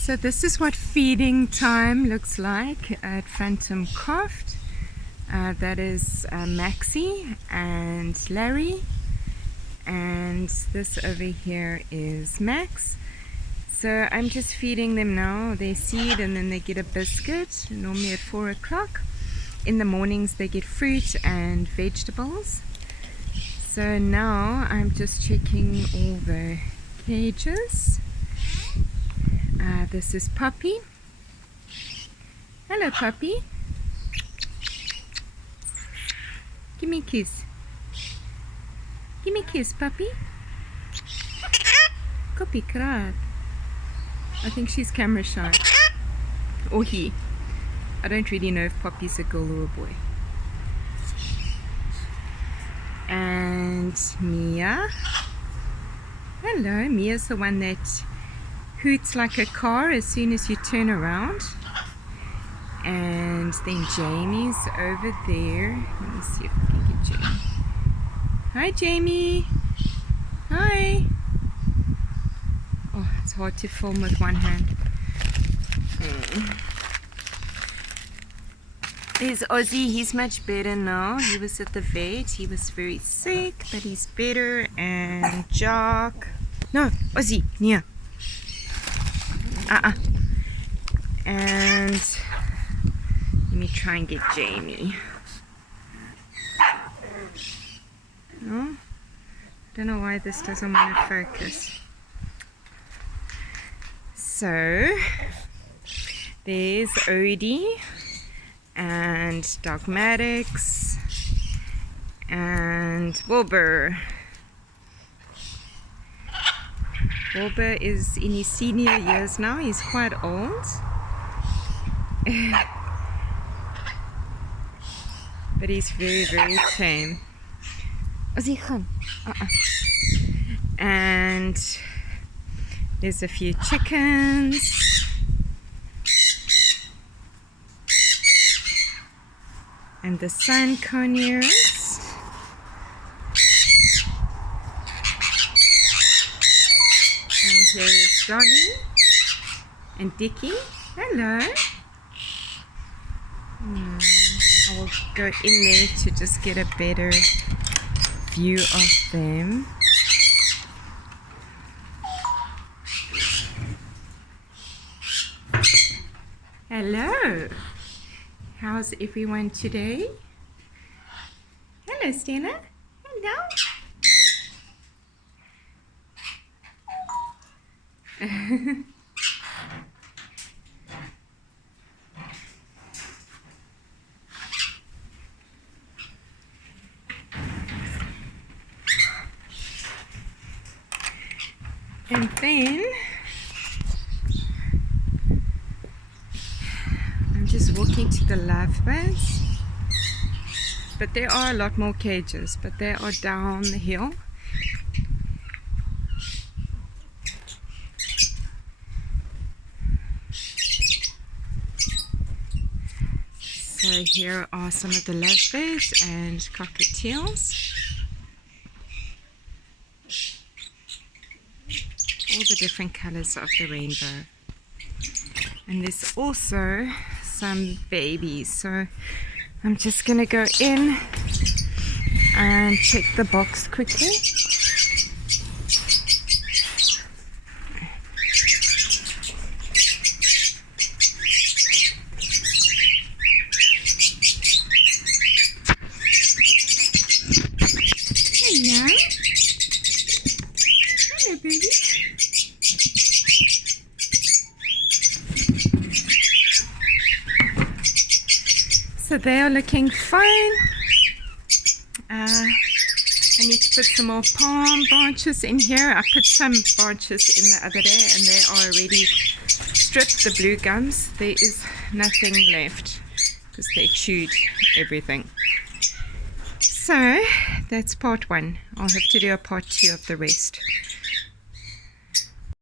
So this is what feeding time looks like at Phantom Croft. That is Maxie and Larry, and this over here is Max. So I'm just feeding them now their seed, and then they get a biscuit, normally at 4 o'clock. In the mornings they get fruit and vegetables. So now I'm just checking all the cages. This is Puppy. Hello Puppy. Give me a kiss. Give me a kiss, Puppy. Koppie kraat. I think she's camera shy. Or he. I don't really know if Puppy's a girl or a boy. And Mia. Hello, Mia's the one that hoots like a car as soon as you turn around. And then Jamie's over there. Let me see if I can get Jamie. Hi Jamie. Hi. Oh, it's hard to film with one hand. There's Ozzy. He's much better now. He was at the vet. He was very sick, but he's better. And Jock. No, Ozzy, Nia. And let me try and get Jamie. No? I don't know why this doesn't want to focus. So, there's Odie and Dogmatics and Wilbur. Wilbur is in his senior years now. He's quite old. But he's very, very tame. And there's a few chickens. And the sun conures. And here is Doggy and Dickie. Hello. I will go in there to just get a better view of them. Hello. How's everyone today? Hello, Stella. Hello. And then I'm just walking to the lovebirds, but there are a lot more cages, but they are down the hill. So here are some of the lovebirds and cockatiels. All the different colors of the rainbow. And there's also some babies. So I'm just gonna go in and check the box quickly. Hello. Hello, baby. So they are looking fine. I need to put some more palm branches in here. I put some branches in the other day and they are already stripped, the blue gums. There is nothing left because they chewed everything. So that's part one. I'll have to do a part two of the rest.